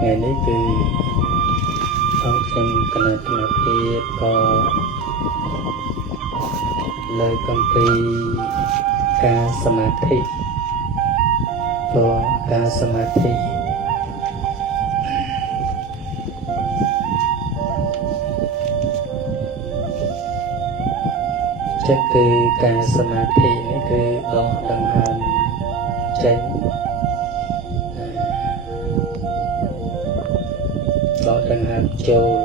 ថ្ងៃនេះគឺខ្ញុំគណៈកម្មភាពក៏លើកអំពីការសមាធិការសមាធិចិត្តគឺការសមាធិនេះគឺដកដង្ហើមចេញដកដង្ហើមចូល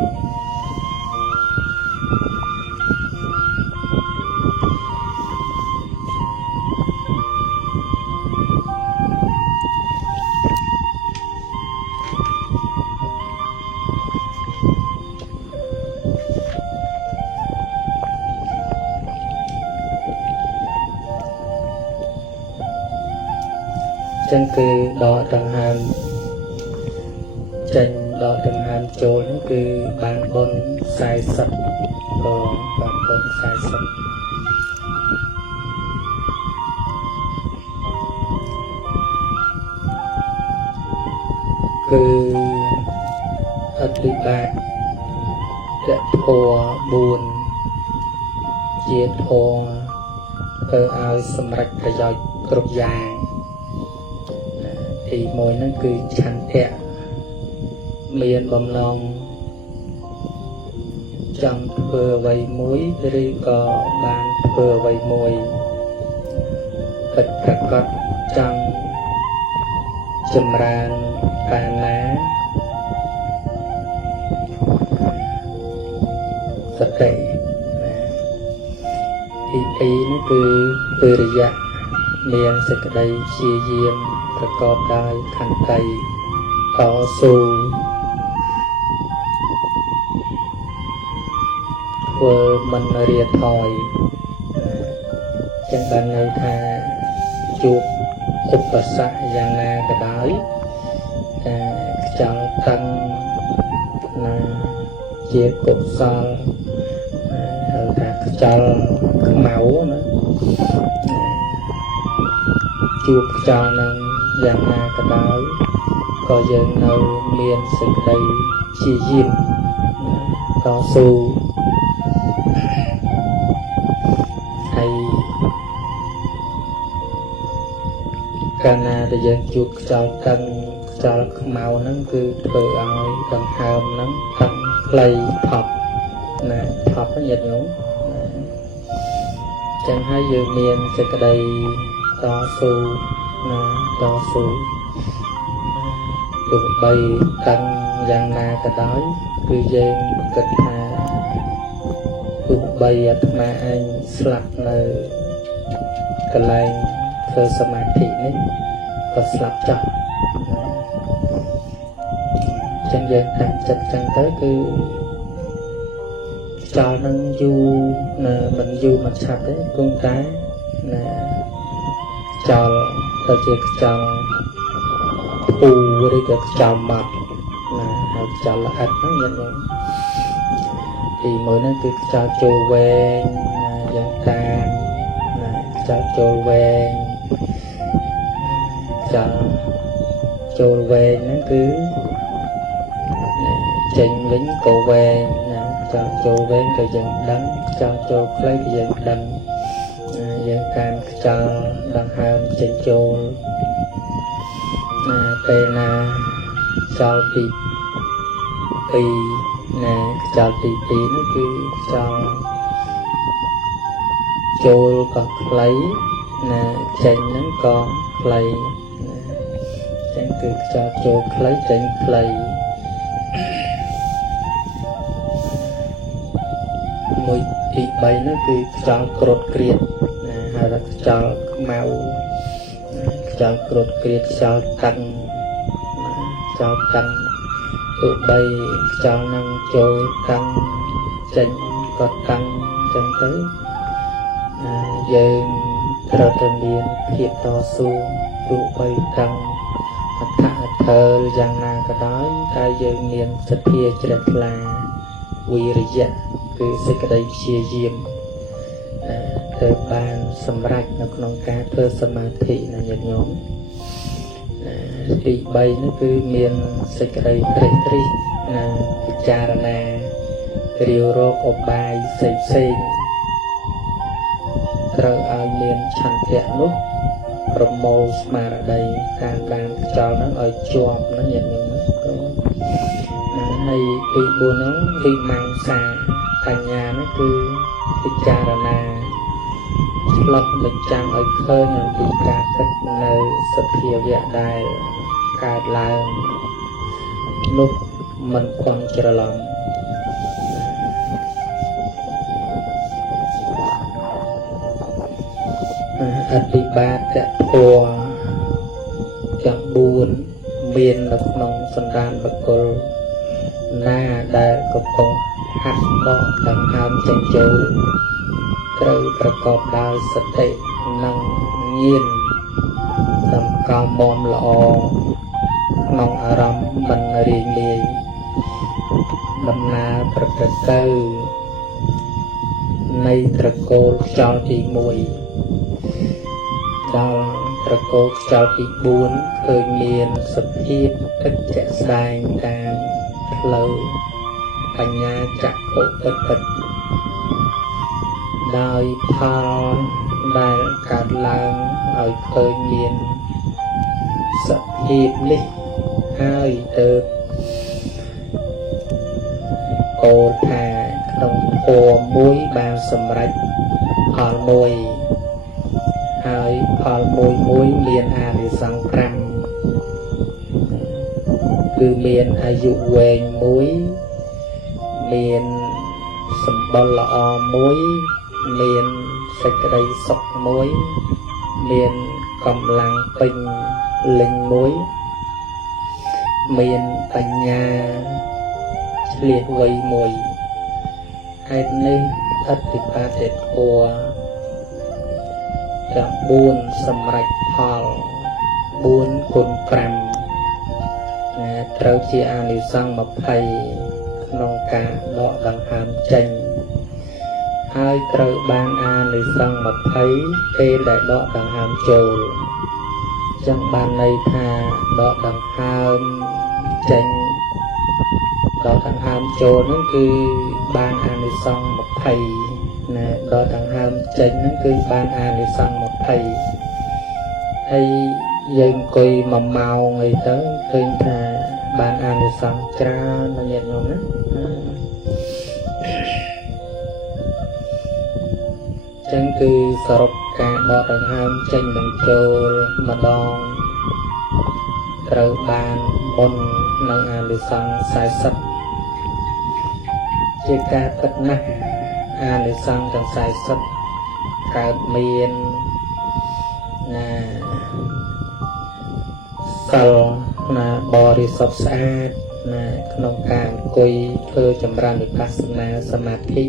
ចឹងគឺដកដង្ហើមចេញដកដង្ហើមចូលនេះគឺបានបុណ្យ40ក៏បានបុណ្យ40គឺអតិបាតធម៌4ជាធម៌ធ្វើឲ្យសម្រេចប្រយោជន៍គ្រប់យ៉ាងទី1ហ្នឹងគឺឆន្ទៈមានបំណងចង់ធ្វើអ្វីមួយឬក៏បានធ្វើអ្វីមួយពិតប្រាកដចង់ចម្រើនបានណាសតិទី2នេះគឺវិរិយៈមានសេចក្តីព្យាយាមប្រកបដោយខន្តីតស៊ូធ្វើមិនរាថយចឹងបានន័យថាជួបឧបសគ្គយ៉ាងណាក៏ដោយការខ្យល់តឹងណាជាកុសលហៅថាខ្យល់ខ្មៅណាជួបខ្យល់នឹងយ៉ាងណាក៏ដោយក៏យើងនៅមានសេចក្តីព្យាយាមតស៊ូហើយកាលណាដែលយើងជួបខ្យល់តឹងខ្យល់ខ្មៅហ្នឹងគឺធ្វើឲ្យដង្ហើមហ្នឹងតឹងខ្លីថប់ណាថប់ញាតិញោមចឹងហើយយើងមានសេចក្តីតស៊ូណាតស៊ូទោះបីតឹងយ៉ាងណាក៏ដោយគឺយើងគិតថាទោះបីអាត្មាឯងស្លាប់នៅកន្លែងធ្វើសមាធិនេះក៏ស្លាប់ចោះចឹងយើងតាំងចិត្តចឹងទៅគឺខ្យល់នឹងយូរណាមិនយូរមិនឆាប់ទេគង់តែណាខ្យល់ទៅជាខ្យល់ពូឬក៏ខ្យល់ម៉ត់ណាហើយខ្យល់ល្អិតហ្នឹងញាតិញោមទី1ហ្នឹងគឺខ្យល់ចូលវែងយ៉ាងតាមណាខ្យល់ចូលវែងខ្យល់ចូលវែងហ្នឹងគឺចេញវិញក៏វែងណាខ្យល់ចូលវែងក៏យើងដឹងខ្យល់ចូលខ្លីក៏យើងដឹងយើងតាមខ្យល់ដង្ហើមចេញចូលណាពេលណាខ្យល់ទី2ណាខ្យល់ទី2នោះគឺខ្យល់ចូលក៏ខ្លីណាចេញហ្នឹងក៏ខ្លីណាចឹងគឺខ្យល់ចូលខ្លីចេញខ្លីមួយទី3នោះគឺខ្យល់ក្រត់ក្រៀតណាហៅថាខ្យល់ខ្មៅខ្យល់ក្រត់ក្រៀតខ្យល់តឹងខ្យល់តឹងទោះបីខ្យល់នឹងចូលតឹងចេញក៏តឹងចឹងទៅយើងត្រូវតែមានភាពតស៊ូទោះបីតឹងអត្ថអធិលយ៉ាងណាក៏ដោយតែយើងមានសទ្ធាជ្រះថ្លាវិរិយៈគឺសេចក្តីព្យាយាម ទៅបានសម្រេចនៅក្នុងការធ្វើសមាធិណាញាតិញោមទី3នោះគឺមានសេចក្តីត្រេះរិះពិចារណារាវរកឧបាយផ្សេងត្រូវឲ្យមានឆន្ទៈនោះប្រមូលស្មារតីតាមបានខ្យល់ហ្នឹងឲ្យជាប់ណាញាតិញោមហើយទី4ហ្នឹងវិមង្សាបញ្ញាហ្នឹងគឺពិចារណាឆ្លុះបញ្ចាំងឲ្យឃើញអំពីការពិតនៅសភាវៈដែលកើតឡើងនោះមិនខំច្រឡំអភិបាទធម៌ទាំង4មាននៅក្នុងសន្តានបុគ្គលណាដែលកំពុងហាត់ដកដង្ហើមចេញចូលត្រូវប្រកបដោយសតិនិងញាណសម្គាល់មមល្អក្នុងអារម្មណ៍មិនរីងលាយដំណើរប្រព្រឹត្តទៅនៃត្រកូលខ្យល់ទី1ដល់ត្រកូលខ្យល់ទី4ឃើញមានសភាពទឹកជាក់ស្ដែងតាមផ្លូវបញ្ញាចក្ខុពិតដោយផលដែលកើតឡើងឲ្យឃើញមានសភាពនេះហើយទៅគោលថាក្នុងធម៌មួយបានសម្រេចផលមួយហើយផលមួយមានអានិសង្ស5គឺមានអាយុវែងមួយមានសម្បុរល្អមួយមានសេចក្តីសុខមួយមានកម្លាំងពេញលេញមួយមានបញ្ញាឆ្លៀសវៃមួយហេតុនេះអតិបាទធម៌ទាំង4សម្រេចផល4គុណ5ត្រូវជាអានិសង្ស20ក្នុងការដកដង្ហើមចេញហើយត្រូវបានអានិសង្ស20ពេលដែលដកដង្ហើមចូលចឹងបានន័យថាដកដង្ហើមចេញដកដង្ហើមចូលហ្នឹងគឺបានអានិសង្ស20ណាដកដង្ហើមចេញហ្នឹងគឺបានអានិសង្ស20ហើយយើងអង្គុយ1ម៉ោងអីទៅឃើញថាបានអានិសង្សច្រើនណាស់ញាតិញោមណាចឹងគឺសរុបការដកដង្ហើមចេញនិងចូលម្ដងត្រូវបានបុណ្យនៅអានិសង្ស40ជាការពិតណាស់អានិសង្សទាំង40កើតមានណាសិលណាបរិសុទ្ធស្អាតណាក្នុងការអង្គុយធ្វើចម្រើនវិបស្សនាសមាធិ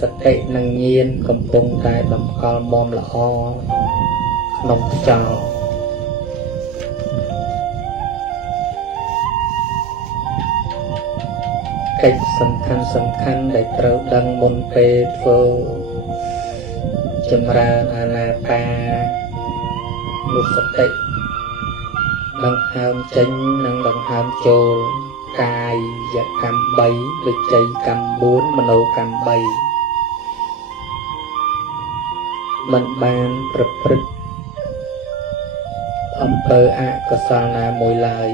សតិនិងញាណកំពុងតែតម្កល់មមល្អក្នុងខ្យល់កិច្ចសំខាន់ដែលត្រូវដឹងមុនពេលធ្វើចម្រើនអាណាបានុសតិដង្ហើមចេញនិងដង្ហើមចូលកាយកម្ម3វិច័យកម្ម4មនោកម្ម3មិនបានប្រព្រឹត្តអំពើអកុសលណាមួយឡើយ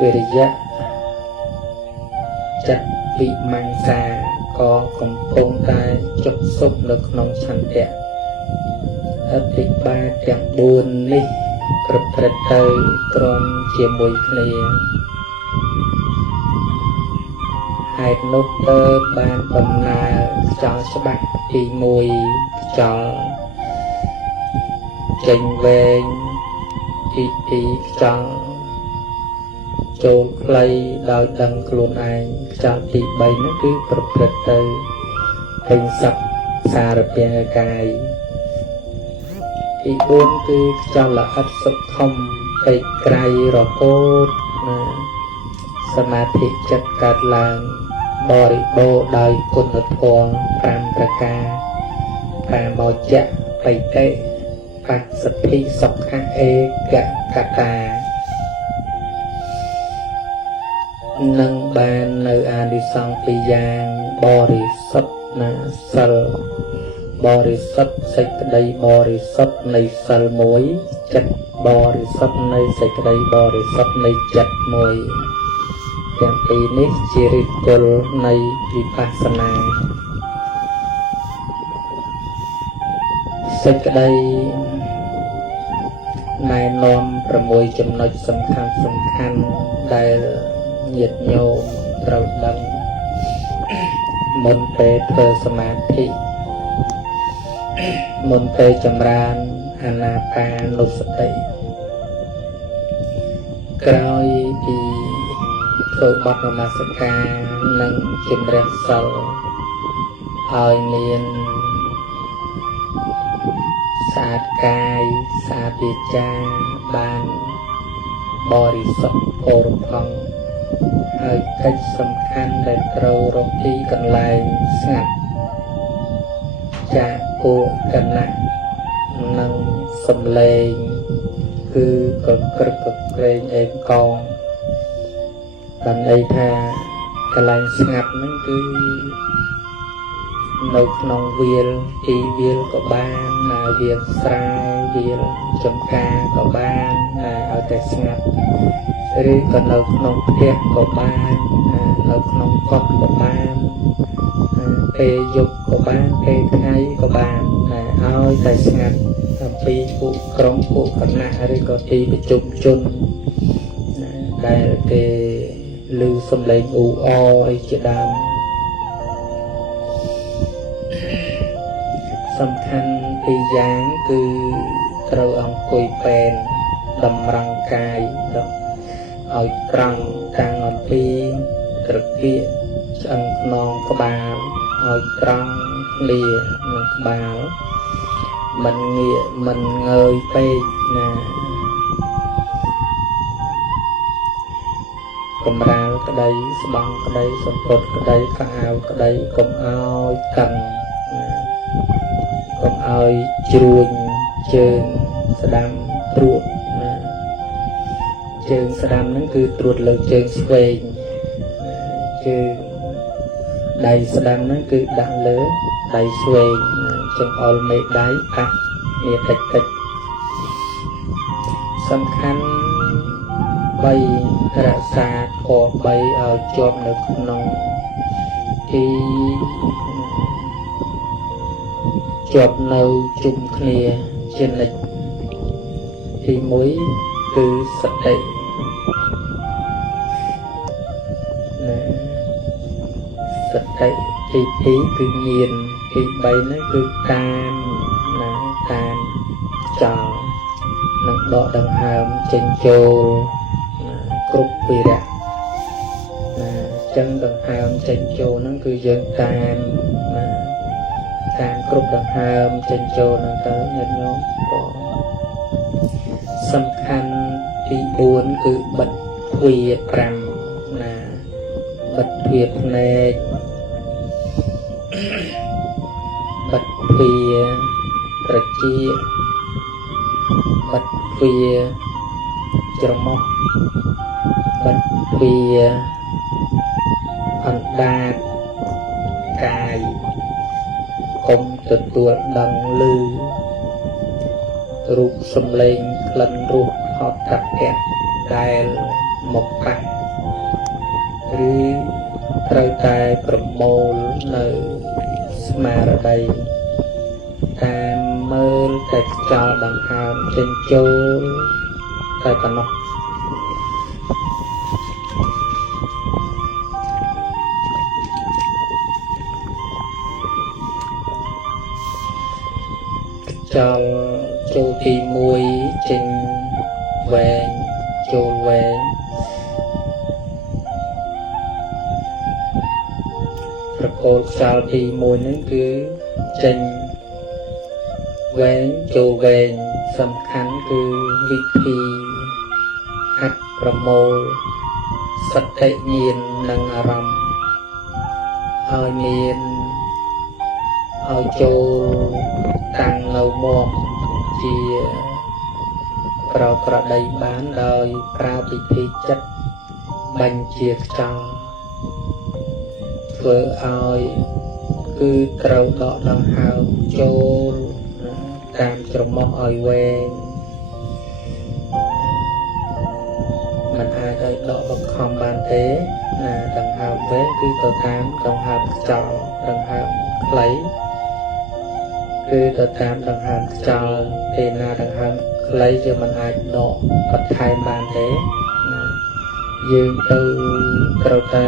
វិរិយៈចិត្តវិមង្សាក៏កំពុងតែចុះសុខនៅក្នុងឆន្ទៈអតិបាទទាំង4នេះប្រព្រឹត្តទៅក្រំជាមួយគ្នាហេតុនោះទៅបានដំណើរខ្យល់ច្បាស់ទី1ខ្យល់ចេញវែងទី2ខ្យល់ចូលខ្លីដោយដឹងខ្លួនឯងខ្យល់ទី3នោះគឺប្រព្រឹត្តទៅឃើញសត្វសារពាង្គកាយទី4គឺខ្យល់ល្អិតសុខុមពេកក្រៃរហូតណាសមាធិចិត្តកើតឡើងបរិបូរដោយគុណធម៌5ប្រការ បាមោចៈបៃតេបស្សទ្ធិសុខៈឯកកតានឹងបាននៅអានិសង្សពីរយ៉ាងបរិសុទ្ធណាសិលបរិសុទ្ធសេចក្តីបរិសុទ្ធនៃសិលមួយចិត្តបរិសុទ្ធនៃសេចក្តីបរិសុទ្ធនៃចិត្តមួយទាំងពីរនេះជាឫសគល់នៃវិបស្សនាសេចក្តីណែនាំ6ចំណុចសំខាន់ដែលញាតិញោមត្រូវដឹងមុនពេលធ្វើសមាធិមុនពេលចម្រើនអានាបានុសតិក្រោយពីធ្វើបទនមស្ការនិងជំរះសិលឲ្យមានស្អាតកាយស្អាតវាចាបានបរិសុទ្ធផូរផង់ហើយកិច្ចសំខាន់ដែលត្រូវរកទីកន្លែងស្ងាត់ចាកពួកកណៈនិងសំឡេងគឺកក្រឹកកក្រែងអេកងបានន័យថាកន្លែងស្ងាត់ហ្នឹងគឺនៅក្នុងវាលទីវាលក៏បានហើយវាលស្រែវាលចំការក៏បានហើយឲ្យតែស្ងាត់ឬក៏នៅក្នុងផ្ទះក៏បាននៅក្នុងកុដិក៏បានពេលយប់ក៏បានពេលថ្ងៃក៏បានហើយឲ្យតែស្ងាត់អំពីពួកក្រុមពួកគណៈឬក៏ទីប្រជុំជនដែលគេឮសំឡេងអ៊ូអអីជាដើមសំខាន់ពីរយ៉ាងគឺត្រូវអង្គុយពេនតម្រង់កាយឲ្យត្រង់តាំងអំពីត្រគាកឆ្អឹងខ្នងក្បាលឲ្យត្រង់គ្នានឹងក្បាលមិនងាកមិនងើយពេកណាកំរាលក្តីស្បង់ក្តីសំពត់ក្តីខោអាវក្តីកុំឲ្យតឹងកុំឲ្យជ្រួញជើងស្ដាំត្រួតជើងស្ដាំហ្នឹងគឺត្រួតលើជើងស្វែងជើងដៃស្ដាំហ្នឹងគឺដាក់លើដៃស្វែងចង្អុលមេដៃប៉ះគ្នាតិចតិចសំខាន់3រក្សាធម៌3ឲ្យជាប់នៅក្នុងទីជាប់នៅជុំគ្នាជានិច្ចទី1គឺសតិណាសតិទី2គឺញាណទី3ហ្នឹងគឺតាមណាតាមចោលនឹងដកដង្ហើមចេញចូលគ្រប់វិរៈណាចឹងដង្ហើមចេញចូលហ្នឹងគឺយើងតាមណាតាមគ្រប់ដង្ហើមចេញចូលហ្នឹងទៅញាតិញោមក៏សំខាន់ទី4គឺបិទទ្វារ5ណាបិទទ្វារភ្នែកបិទទ្វារត្រចៀកបិទទ្វារច្រមុះបិទទ្វារអណ្ដាតកាយកុំទទួលដឹងឮរូបសំឡេងក្លិនរសហត់តាក់តាក់ដែលមកប៉ះឬត្រូវតែប្រមូលនៅស្មារតីតាមមើលតែខ្យល់ដង្ហើមចេញចូលតែប៉ុណ្ណោះខ្យល់ចូលទី1ចេញវែងចូលវែងប្រកូលខ្យល់ទី1ហ្នឹងគឺចេញវែងចូលវែងសំខាន់គឺវិធីហាត់ប្រមូលសតិញ្ញាណនិងអារម្មណ៍ឲ្យមានប ឲ្យចូលតាំងនៅមុំជាប្រក្រតីបានដោយប្រើពិធីចិត្តបាញ់ជាខ្យល់ធ្វើឲ្យគឺត្រូវដកដង្ហើមចូលតាមច្រមុះឲ្យវែងมันអាចឲ្យដកបង្ខំបានទេណាដង្ហើមវែងគឺទៅតាមដង្ហើមខ្យល់ដង្ហើមខ្លីគឺទៅតាមដង្ហើមខ្យល់ពេលណាដង្ហើមខ្លីយើងមិនអាចដកបន្ថែមបានទេណាយើងទៅត្រូវតែ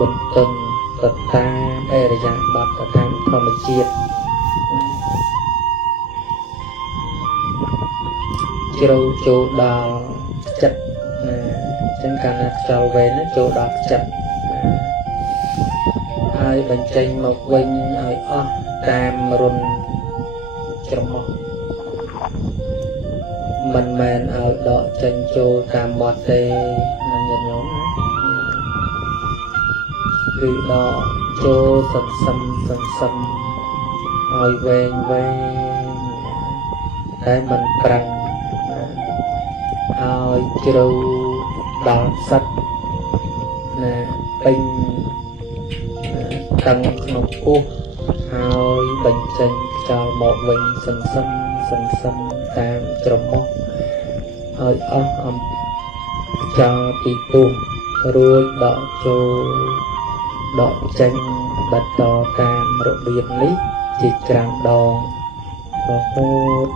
បន្ទន់ទៅតាមអរិយាបថទៅតាមធម្មជាតិជ្រៅចូលដល់ចិត្តណាអញ្ចឹងកាលណាខ្យល់វែងចូលដល់ចិត្តហើយបញ្ចេញមកវិញឲ្យអស់តាមរុនច្រមុះមិនមែនឲ្យដកចេញចូលតាមមាត់ទេណាញាតិញោមណាគឺដកចូលសន្សំឲ្យវែងតែមិនប្រឹងឲ្យជ្រៅដល់សិតណាពេញតាំងក្នុងពោះហើយបញ្ចេញខ្យល់មកវិញសន្សំតាមច្រមុះឲ្យអស់អំខ្យល់ពីពោះរួចដកចូលដកចេញបន្តតាមរបៀបនេះជាច្រើនដងរហូត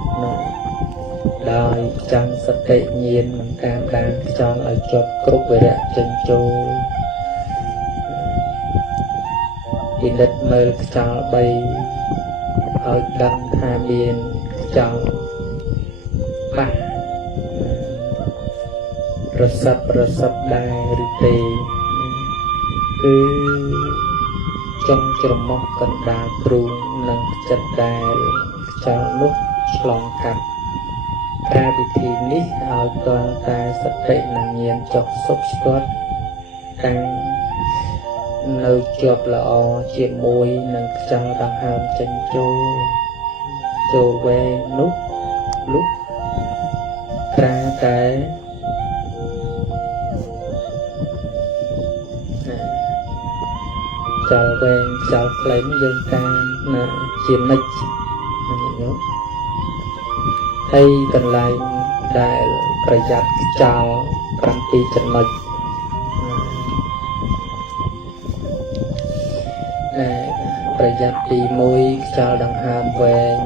ដោយចាំសតិញាណមិនតាមដានខ្យល់ឲ្យជាប់គ្រប់វិរៈចេញចូលពិនិត្យមើលខ្យល់3ឲ្យដឹងថាមានខ្យល់ប៉ះប្រសិទ្ធដែរឬទេគឺចុងច្រមុះកណ្ដាលទ្រូងនិងចិត្តដែលខ្យល់នោះឆ្លងកាត់ការវិធីនេះឲ្យតើតែសតិនិងញាណចុះសុខស្គាល់តាំងនៅជាប់ល្អជាមួយនឹងខ្យល់ដង្ហើមចេញចូលវែងនោះលុះប្រាតែចោលវែងចោលខ្លីយើងតាមណាជានិច្ចណាហើយកន្លែងដែលប្រយ័ត្នខ្យល់7ចំណុចប្រយ័ត្នទី1ខ្យល់ដង្ហើមវែង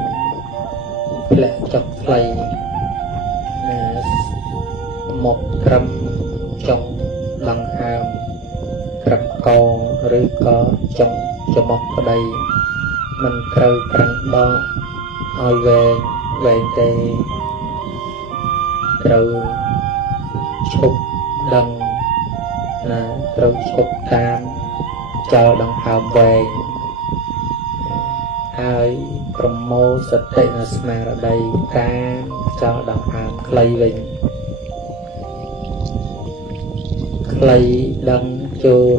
ធ្លាក់ចុះខ្លីមកត្រឹមចុងដង្ហើមត្រឹមកឬក៏ចុងច្រមុះក្តីមិនត្រូវប្រឹងដកឲ្យវែងទេត្រូវឈប់ដឹងណាត្រូវឈប់តាមចោលដង្ហើមវែងហើយប្រមូលសតិនិងស្មារតីតាមចោលដង្ហើមខ្លីវិញខ្លីដឹងចូល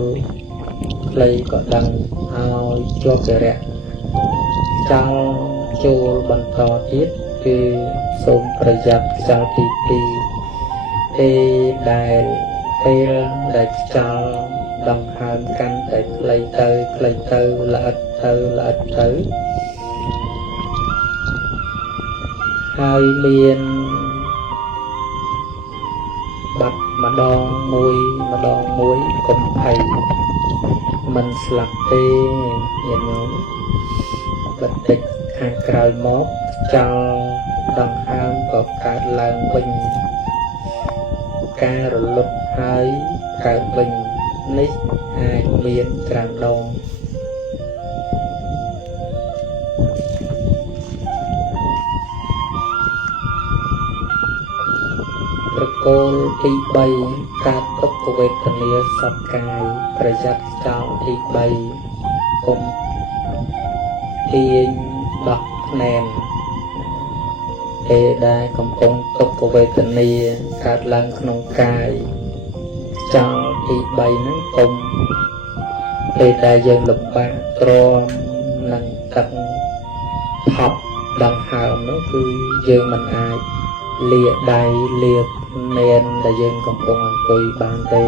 ខ្លីក៏ដឹងឲ្យជាប់វិរៈចោលចូលបន្តទៀតគឺសូមប្រយ័ត្នខ្យល់ទី2ពេលដែលខ្យល់ដង្ហើមកាន់តែខ្លីទៅល្អិតទៅហើយមានបាត់ម្ដងមួយកុំភ័យមិនស្លាប់ទេញាតិញោមបន្តិចខាងក្រោយមកចោលដង្ហើមក៏កើតឡើងវិញការរលត់ហើយកើតវិញនេះអាចមានច្រើនដងប្រកូលទី3កើតទុក្ខវេទនាសពកាយប្រយ័ត្នខ្យល់ទី3កុំទាញដោះភ្នែនពេលដែលកំពុងទុក្ខវេទនាកើតឡើងក្នុងកាយខ្យល់ទី3ហ្នឹងកុំពេលដែលយើងលំបាកទ្រាំនឹងទឹក ថប់ដង្ហើមនោះគឺយើងមិនអាចលាដៃលាមែនដែលយើងកំពុងអង្គុយបានទេ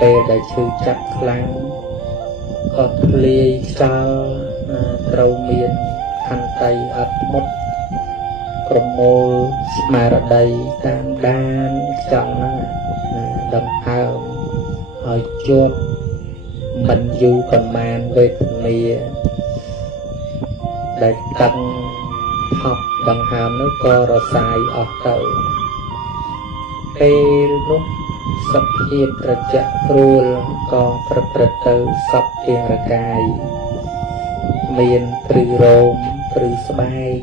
ពេលដែលឈឺចាប់ខ្លាំងក៏ធ្លាយខ្យល់ត្រូវមានខន្តីអត់ធ្មត់ប្រមូលស្មារតីតាមដានខ្យល់ហ្នឹងដង្ហើមឲ្យជាប់មិនយូរប៉ុន្មានវេទនាដែលតឹងថប់ដង្ហើមនោះក៏រសាយអស់ទៅពេលនោះសភាពត្រជាក់ព្រួលក៏ប្រព្រឹត្តទៅសពភារកាយមានព្រឺរោមព្រឺស្បែក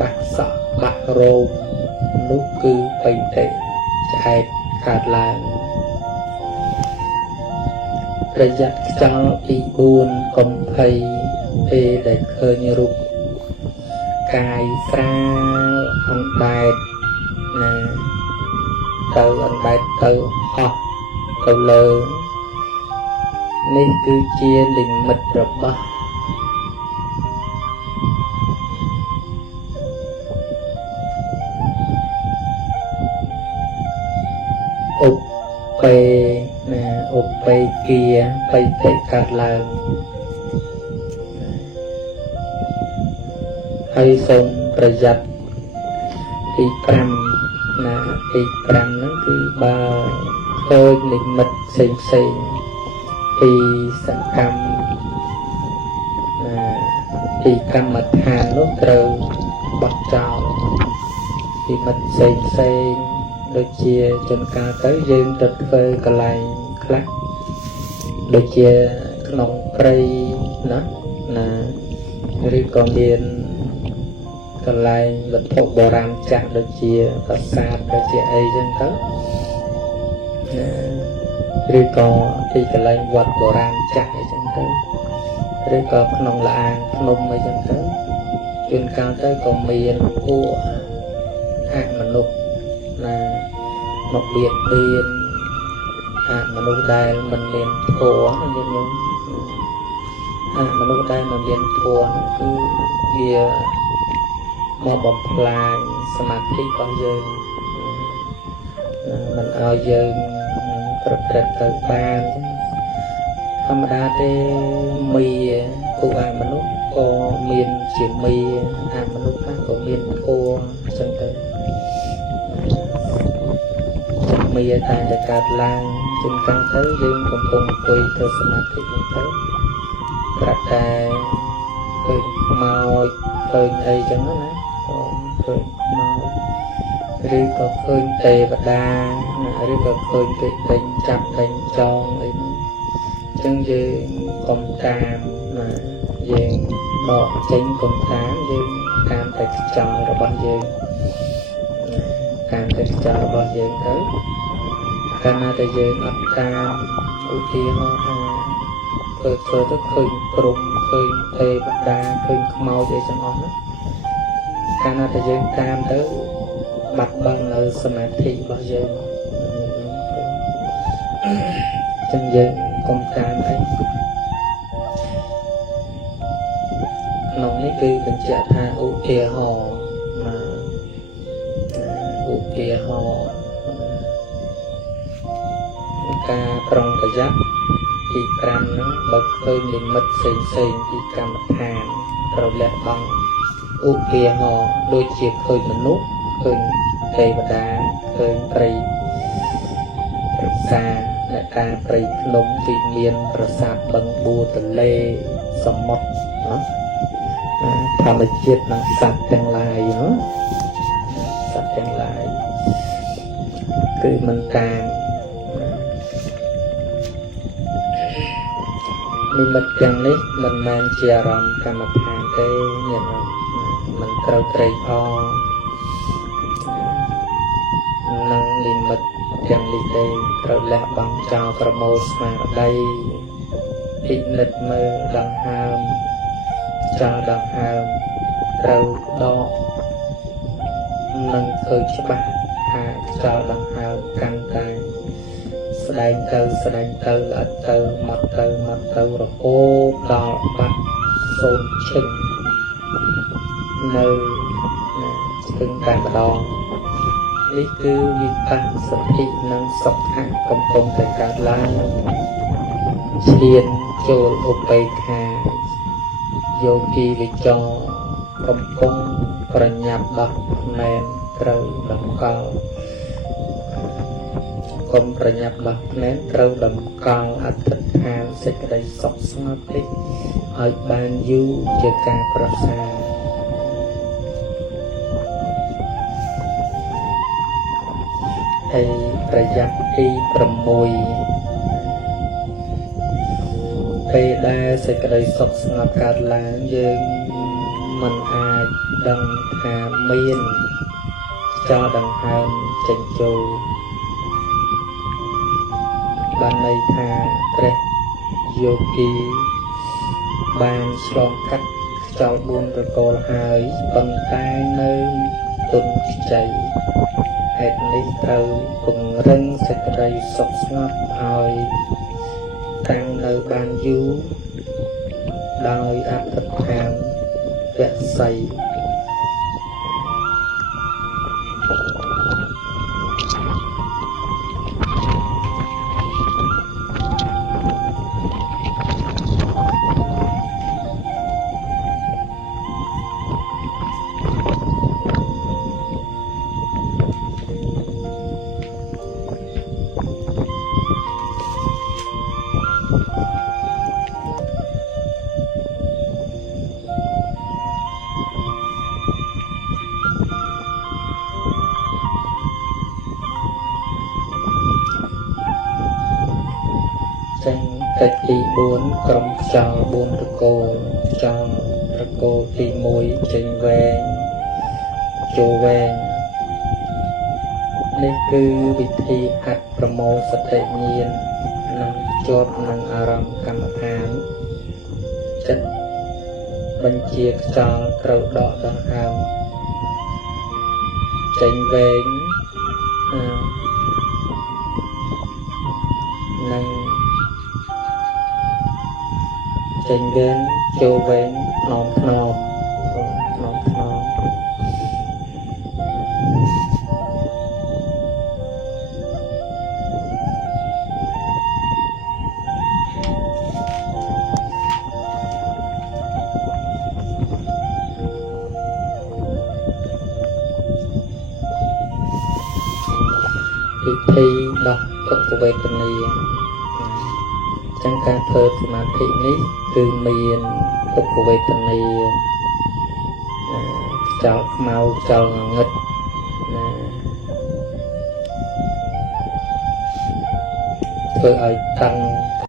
បាក់សក់បាក់រោមនោះគឺបិតិឆ្អែតកើតឡើងប្រយ័ត្នខ្យល់ទី4កុំភ័យពេលដែលឃើញរូបកាយស្រាលអណ្ដែតណាទៅអណ្ដែតទៅហោះទៅលើនេះគឺជានិមិត្តរបស់ឧបេណាឧបេគាបិតិកើតឡើងហើយសូមប្រយ័ត្នទី5ណាទី5ហ្នឹងគឺបើឃើញនិមិត្តផ្សេងពីសកម្មពីកម្មដ្ឋាននោះត្រូវបោះចោលនិមិត្តផ្សេងដូចជាចនកាលទៅយើងទៅធ្វើកន្លែងខ្លះដូចជាក្នុងព្រៃណាឬក៏មានកន្លែងវត្ថុបុរាណចាស់ដូចជាប្រាសាទដូចជាអីចឹងទៅឬក៏ទីកន្លែងវត្តបុរាណចាស់អីចឹងទៅឬក៏ក្នុងលអាងភ្នំអីចឹងទៅជួនកាលទៅក៏មានពួកអមនុស្សណាមកបៀតបៀនអមនុស្សដែលមិនមានធម៌ណាយើងមនុស្សដែលមិនមានធម៌គឺវាមកបំផ្លាញសមាធិរបស់យើងមិនឲ្យយើងប្រព្រឹត្តទៅបានធម្មតាទេមីពួកអមនុស្សក៏មានជាមីអមនុស្សខ្លះក៏មានធម៌អញ្ចឹងទៅមីតែកើតឡើងជួនកាលទៅយើងកំពុងអង្គុយធ្វើសមាធិហ្នឹងទៅប្រាប់តែឃើញខ្មោចឃើញអីចឹងណាឃើញខ្មោចឬក៏ឃើញទេវតាឬក៏ឃើញគេដេញចាប់ដេញចងអីហ្នឹងអញ្ចឹងយើងកុំតាមយើងដកចេញកុំតាមយើងតាមតែខ្យល់របស់យើងតាមតែខ្យល់របស់យើងទៅកាលណាតែយើងអត់តាមឧទាហរណ៍ថាធ្វើទៅឃើញព្រំឃើញទេវតាឃើញខ្មោចអីទាំងអស់ហ្នឹងកាលណាតែយើងតាមទៅបាត់បង់នៅសមាធិរបស់យើងចឹងយើងកុំតាមអីក្នុងនេះគឺបញ្ជាក់ថាឧទាហរណ៍ឧទាហរណ៍ការប្រុងប្រយ័ត្នទី5ហ្នឹងបើឃើញនិមិត្តផ្សេងពីកម្មដ្ឋានត្រូវលះបង់ឧទាហរណ៍ដូចជាឃើញមនុស្សឃើញទេវតាឃើញព្រៃប្រាសាទអ្នកការព្រៃភ្នំវិមានប្រាសាទបឹងបួរទន្លេសមុទ្រធម្មជាតិនិងសត្វទាំងឡាយសត្វទាំងឡាយគឺមិនតាមនិមិត្តទាំងនេះមិនមែនជាអារម្មណ៍កម្មដ្ឋានទេញាតិញោមមិនត្រូវត្រេកអរនឹងនិមិត្តទាំងនេះទេត្រូវលះបង់ចោលប្រមូលស្មារតីពិនិត្យមើលដង្ហើមចោលដង្ហើមត្រូវដកនឹងឃើញច្បាស់ថាចោលដង្ហើមកាន់តែស្ ដែងទៅល្អិតទៅម៉ត់ទៅរហូតដល់បាត់សូន្យឈឹងនៅឈឹងតែម្ដងនេះគឺវិបស្សសតិនិងសុខៈកំពុងតែកើតឡើងឈានចូលឧបេក្ខាយោគីវិចរកំពុងប្រញាប់ដោះណែនត្រូវតម្កល់កុំប្រញាប់ដោះណែនត្រូវតម្កល់អធិដ្ឋានសេចក្តីសុខស្ងប់នេះឲ្យបានយូរជាការប្រសើរហើយប្រយ័ត្នទី6ពេលដែលសេចក្តីសុខស្ងប់កើតឡើងយើងមិនអាចដឹងថាមានខ្យល់ដង្ហើមចេញចូលបានន័យថាព្រះយោគីបានឆ្លងកាត់ខ្យល់4ប្រកលហើយប៉ុន្តែនៅទុនខ្ចីហេតុនេះត្រូវពង្រឹងសេចក្តីសុខស្ងប់ឲ្យតាំងនៅបានយូរដោយអធិដ្ឋានវស័យកិច្ចទី4ក្រុមខ្យល់4ប្រកូលខ្យល់ប្រកូលទី1ចេញវែងចូលវែងនេះគឺវិធីហាត់ប្រមូលសតិញាណនិងជាប់នឹងអារម្មណ៍កម្មដ្ឋានចិត្តបញ្ជាខ្យល់ត្រូវដកដង្ហើមចេញវែងនិងចេញវែងចូលវែងថ្នមថ្នមពិធីដោះទុក្ខវេទនាចឹងការធ្វើសមាធិនេះគឺមានទុក្ខវេទនាខ្យល់ខ្មៅខ្យល់ងងឹតធ្វើឲ្យតឹង